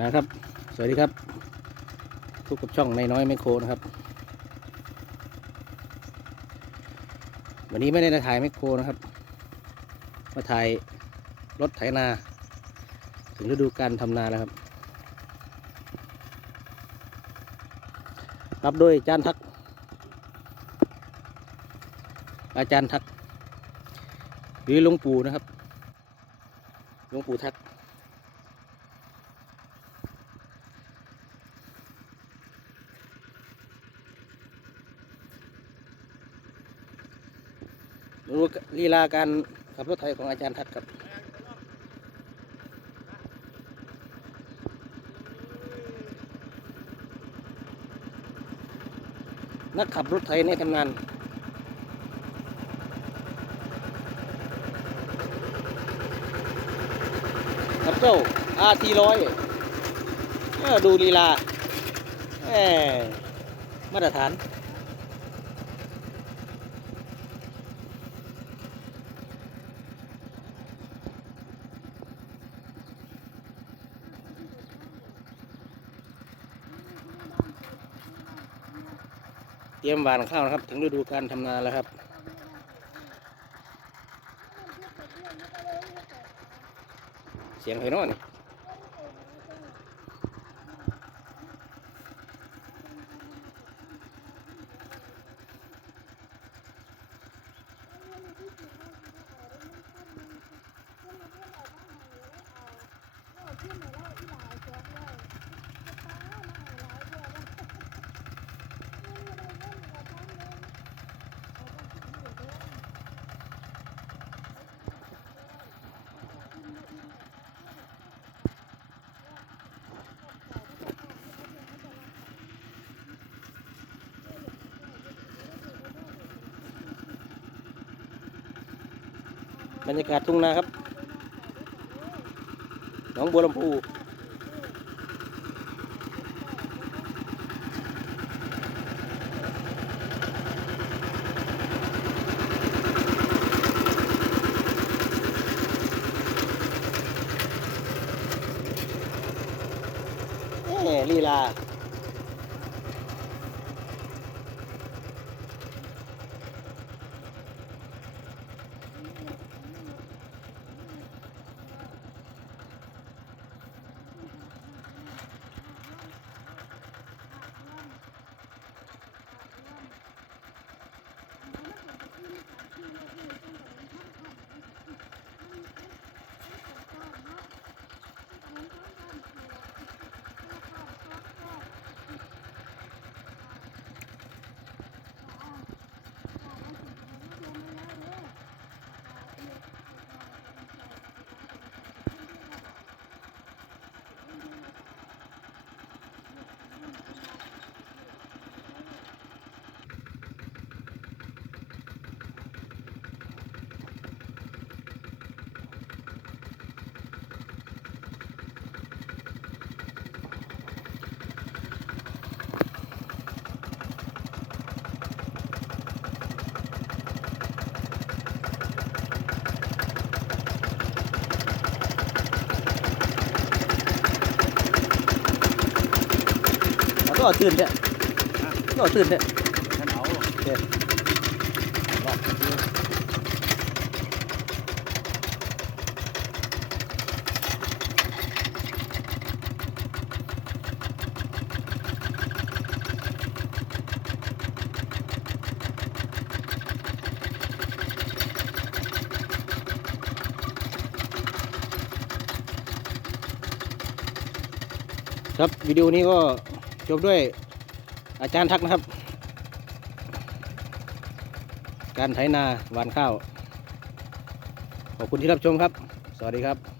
นะครับ สวัสดีครับพบกับช่องในน้อยไม่โคนะครับ วันนี้ไม่ได้มาถ่ายไมโครนะครับ มาถ่ายรถไถนา ถึงฤดูการทำนาแล้วครับ รับโดยอาจารย์ทัก อาจารย์ทัก หรือหลวงปู่นะครับหลวงปู่ทัก ดูลีลาการขับรถไถของอาจารย์ทัดครับนักขับรถไถในทำงานครับเจ้า RT ร้อยดูลีลาแหมมาตรฐาน เตรียมหวานข้าวนะครับ ถึงฤดูการทำนาแล้วครับ เสียงไผ่นอนนี่ บรรยากาศทุ่งนาครับหนองบัวลำพูลีลา ก็ตื่นเนี่ยก็ตื่นเนี่ยฉันเอาเด็ดบอกคือครับวิดีโอนี้ก็ จบด้วยอาจารย์ทักนะครับ การไถนาหวานข้าว ขอบคุณที่รับชมครับ สวัสดีครับ